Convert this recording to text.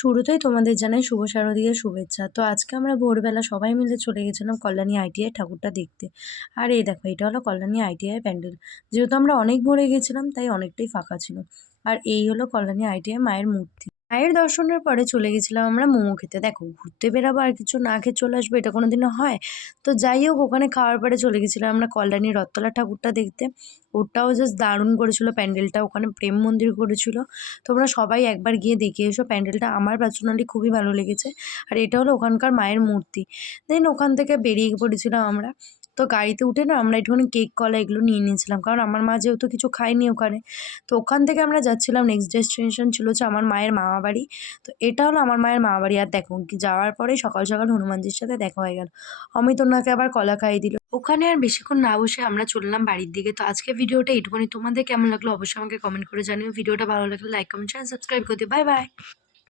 শুরুতেই তোমাদের জানাই শুভ শারদীয়ার শুভেচ্ছা। তো আজকে আমরা ভোরবেলা সবাই মিলে চলে গেছিলাম কল্যাণী আইটিআই ঠাকুরটা দেখতে। আর এই দেখো, এটা হলো কল্যাণী আইটিআই প্যান্ডেল। যেহেতু আমরা অনেক ভোরে গেছিলাম তাই অনেকটাই ফাঁকা ছিল। আর এই হলো কল্যাণী আইটিআই মায়ের মূর্তি। মায়ের দর্শনের পরে চলে গেছিলাম আমরা মোমো খেতে। দেখো, ঘুরতে বেরাবো আর কিছু না খেয়ে চলে আসবো, এটা কোনোদিনও হয়? তো যাই হোক, ওখানে খাওয়ার পরে চলে গেছিলাম আমরা কল্যাণী রথতলা ঠাকুরটা দেখতে। ওটাও জাস্ট দারুণ করেছিল প্যান্ডেলটা, ওখানে প্রেম মন্দির করেছিল। তোমরা সবাই একবার গিয়ে দেখে এসো প্যান্ডেলটা, আমার পার্সোনালি খুবই ভালো লেগেছে। আর এটা হলো ওখানকার মায়ের মূর্তি। দেন ওখান থেকে বেরিয়ে পড়েছিলাম আমরা। তো গাড়িতে উঠে না আমরা একটুখানি কেক কলা এগুলো নিয়ে নিয়েছিলাম, কারণ আমার মা যেহেতু কিছু খায়নি ওখানে। তো ওখান থেকে আমরা যাচ্ছিলাম, নেক্সট ডেস্টিনেশন ছিল হচ্ছে আমার মায়ের মামা বাড়ি। তো এটা হলো আমার মায়ের মামা বাড়ি। আর দেখো যাওয়ার পরে সকাল সকাল হনুমানজির সাথে দেখা হয়ে গেল। অমিত ওনাকে আবার কলা খাইয়ে দিল। ওখানে আর বেশিক্ষণ না বসে আমরা চললাম বাড়ির দিকে। তো আজকে ভিডিওটা এইটুকুনি। তোমাদের কেমন লাগলো অবশ্যই আমাকে কমেন্ট করে জানিও। ভিডিওটা ভালো লাগলে লাইক কমেন্ট শেয়ার সাবস্ক্রাইব করে দিও। Bye bye.